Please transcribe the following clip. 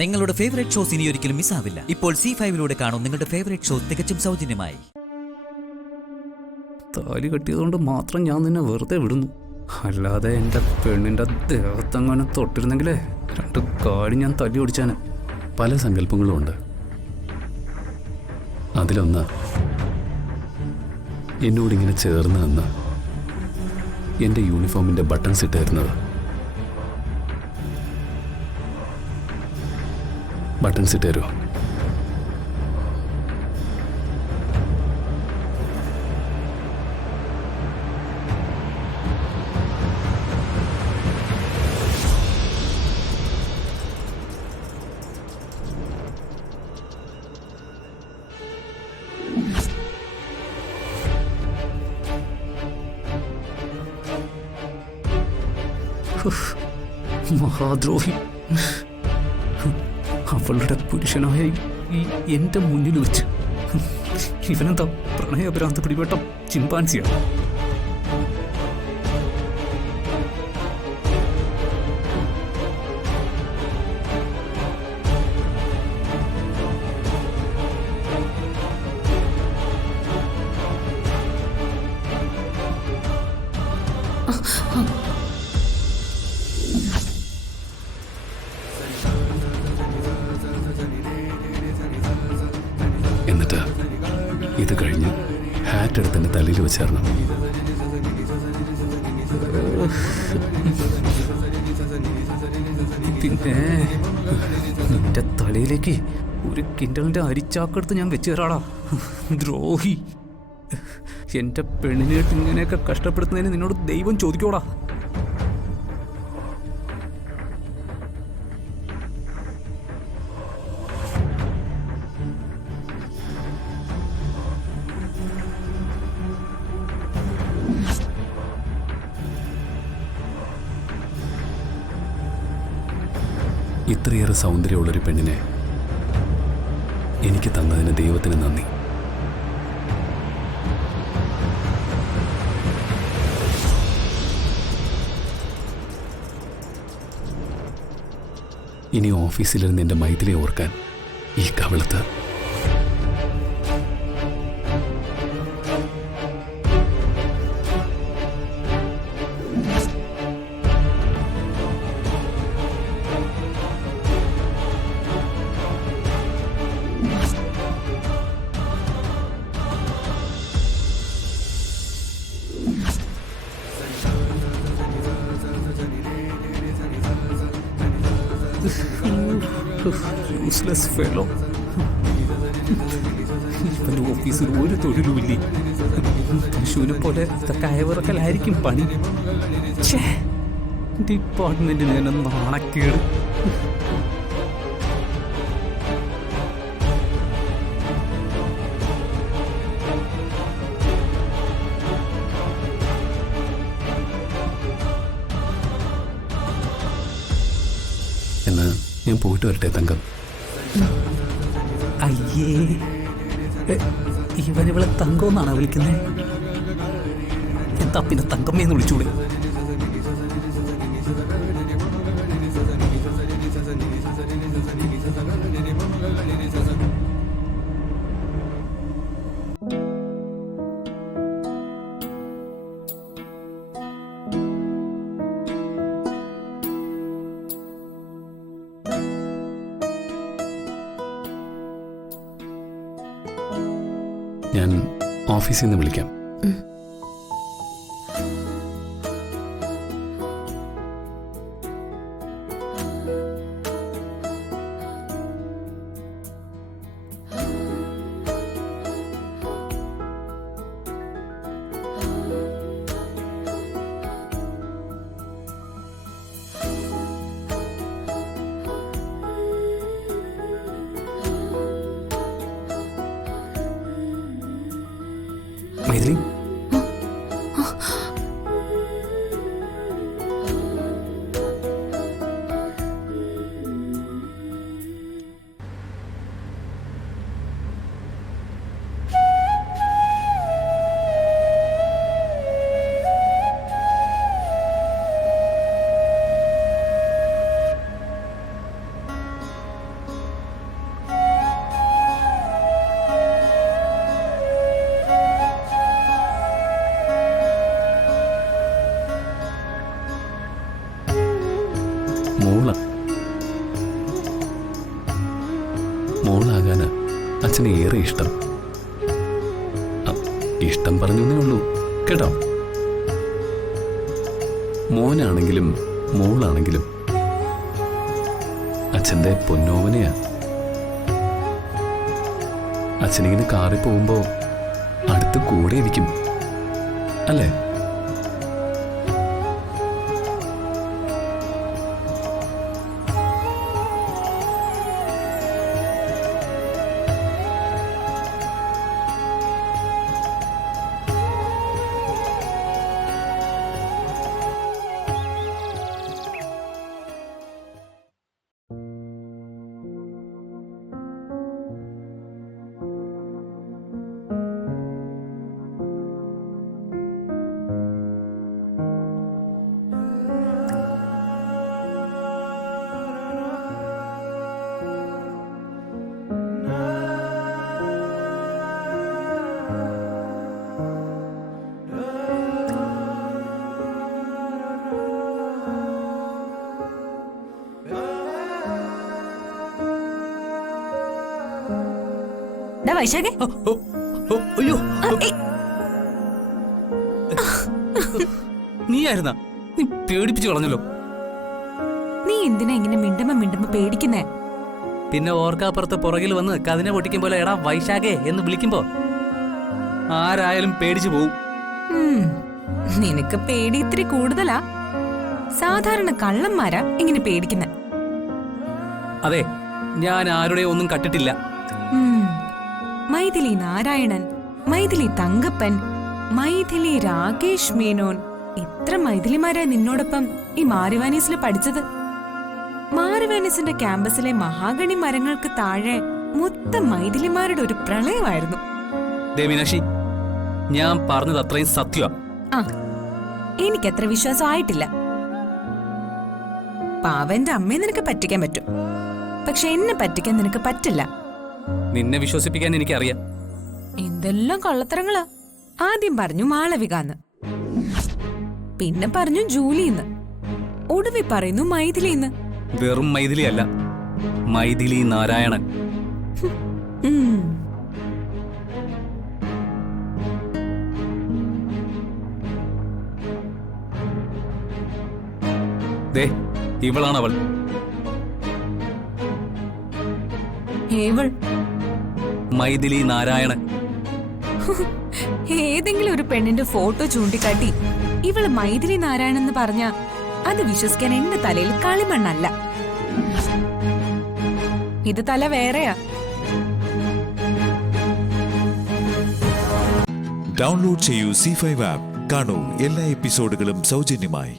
നിങ്ങളുടെ favourite shows ഇനി ഒരിക്കലും മിസ്സാവില്ല. ഇപ്പോൾ C5-ലൂടെ കാണും നിങ്ങളുടെ ഫേവറേറ്റ് ഷോ തികച്ചും സൗജന്യമായി. താലി കെട്ടിയതുകൊണ്ട് മാത്രം ഞാൻ നിന്നെ വെറുതെ വിടുന്നു. അല്ലാതെ എൻ്റെ പെണ്ണിൻ്റെ ദേഹത്തങ്ങനെ തൊട്ടിരുന്നെങ്കിലേ 2 കാലി ഞാൻ തല്ലി ഓടിച്ചാന്. പല സങ്കല്പങ്ങളും ഉണ്ട്. അതിലൊന്ന് എന്നോടിങ്ങനെ ചേർന്ന് നിന്ന് എൻ്റെ യൂണിഫോമിൻ്റെ ബട്ടൺസ് ഇട്ടായിരുന്നത്. ബട്ടൺസ് ഇട്ട് തരുമോ? മഹാദ്രോഹി. അവളുടെ പുരുഷനായ ഈ എൻ്റെ മുന്നിൽ വെച്ച് ഇവനെന്താ പ്രണയഭ്രാന്ത് പിടിപെട്ട ചിമ്പാൻസിയാണ്? എന്നിട്ട് ഇത് കഴിഞ്ഞ് ഹാറ്റ് എടുത്ത് എൻ്റെ തലയിൽ വെച്ചേരണം. പിന്നെ നിന്റെ തലയിലേക്ക് 1 കിൻഡലിൻ്റെ അരിച്ചാക്കെടുത്ത് ഞാൻ വെച്ച് തരാടാ, ദ്രോഹി. എൻ്റെ പെണ്ണിനായിട്ട് ഇങ്ങനെയൊക്കെ കഷ്ടപ്പെടുത്തുന്നതിന് നിന്നോട് ദൈവം ചോദിക്കോടാ. ഇത്രയേറെ സൗന്ദര്യമുള്ളൊരു പെണ്ണിനെ എനിക്ക് തന്നതിന് ദൈവത്തിന് നന്ദി. ഇനി ഓഫീസിലിരുന്ന് എൻ്റെ മൈഥിലിയെ ഓർക്കാൻ ഈ കവിളത്ത് യൂസ്ലെസ് ഫെലോ. ഇവൻ്റെ ഓഫീസിൽ ഒരു തൊഴിലുമില്ലേ. തൃശ്ശൂരെ പോലെ ഇതൊക്കെ അയവിറക്കലായിരിക്കും പണി. ഡിപ്പാർട്ട്മെന്റിന് തന്നെ നാണക്കേട്. എന്ന് ഞാൻ പോയിട്ട് വരട്ടെ തങ്കം. അയ്യേ, ഇവനിവളെ തങ്കമെന്നാണ് വിളിക്കുന്നത്. എന്താ പിന്നെ തങ്കമ്മയെന്ന് വിളിച്ചൂടെ? ഞാൻ ഓഫീസിൽ നിന്ന് വിളിക്കാം. മൈഥിലി, മോളാകാന് അച്ഛന് ഏറെ ഇഷ്ടം. ഇഷ്ടം പറഞ്ഞേ ഉള്ളൂ കേട്ടോ. മോനാണെങ്കിലും മോളാണെങ്കിലും അച്ഛൻ്റെ പൊന്നോമനയാ. അച്ഛനിങ്ങനെ കാറിൽ പോകുമ്പോ അടുത്ത് കൂടെ ഇരിക്കും അല്ലേ? വൈശാഖേ, അയ്യോ, നീയായിരുന്നാ? നീ പേടിപ്പിച്ചു കളഞ്ഞല്ലോ. നീ എന്തിനാ ഇങ്ങനെ മിണ്ടുമ്പോ പേടിക്കുന്നേ? പിന്നെ ഓർക്കാപ്പുറത്ത് പുറകിൽ വന്ന് കതിനെ പൊട്ടിക്കും പോലെ എടാ വൈശാഖേ എന്ന് വിളിക്കുമ്പോ ആരായാലും പേടിച്ചു പോവും. നിനക്ക് പേടി ഇത്തിരി കൂടുതലാ. സാധാരണ കള്ളന്മാരാ ഇങ്ങനെ പേടിക്കുന്നെ. അതെ, ഞാൻ ആരുടെ ഒന്നും കട്ടിട്ടില്ല. മൈഥിലി നാരായണൻ, മൈഥിലി തങ്കപ്പൻ, മൈഥിലി രാകേഷ് മേനോൻ, ഇത്ര മൈഥിലിമാരാ നിന്നോടൊപ്പം ഈ മാരിവാനീസിൽ പഠിച്ചത്. മാരിവാനീസിന്റെ ക്യാമ്പസിലെ മഹാഗണി മരങ്ങൾക്ക് താഴെ മൊത്തം മൈഥിലിമാരുടെ ഒരു പ്രളയമായിരുന്നു. മീനാക്ഷി, ഞാൻ പറഞ്ഞത് അത്രയും സത്യമാ. എനിക്കത്ര വിശ്വാസം ആയിട്ടില്ല. പാവന്റെ അമ്മയെ നിനക്ക് പറ്റിക്കാൻ പറ്റും, പക്ഷെ എന്നെ പറ്റിക്കാൻ നിനക്ക് പറ്റില്ല. നിന്നെ വിശ്വസിപ്പിക്കാൻ എനിക്കറിയാം. എന്തെല്ലാം കള്ളത്തരങ്ങളാ. ആദ്യം പറഞ്ഞു മാളവികാന്ന്, പിന്നെ പറഞ്ഞു ജൂലിന്ന്, ഒടുവിൽ പറയുന്നു മൈഥിലിന്ന്. വെറും മൈഥിലി അല്ല, മൈഥിലി നാരായണൻ. ദേ, ഇവളാണവൾ. ഏവൾ? മൈഥിലി നാരായണൻ. ഏതെങ്കിലും ഒരു പെണ്ണിന്റെ ഫോട്ടോ ചൂണ്ടിക്കാട്ടി ഇവള് മൈഥിലി നാരായണൻ എന്ന് പറഞ്ഞ അത് വിശ്വസിക്കാൻ എന്റെ തലയിൽ കളിമണ്ണല്ല. ഇത് തല വേറെയാ. ഡൗൺലോഡ് ചെയ്യൂ C5 ആപ്പ്. കാണൂ എല്ലാ എപ്പിസോഡുകളും സൗജന്യമായി.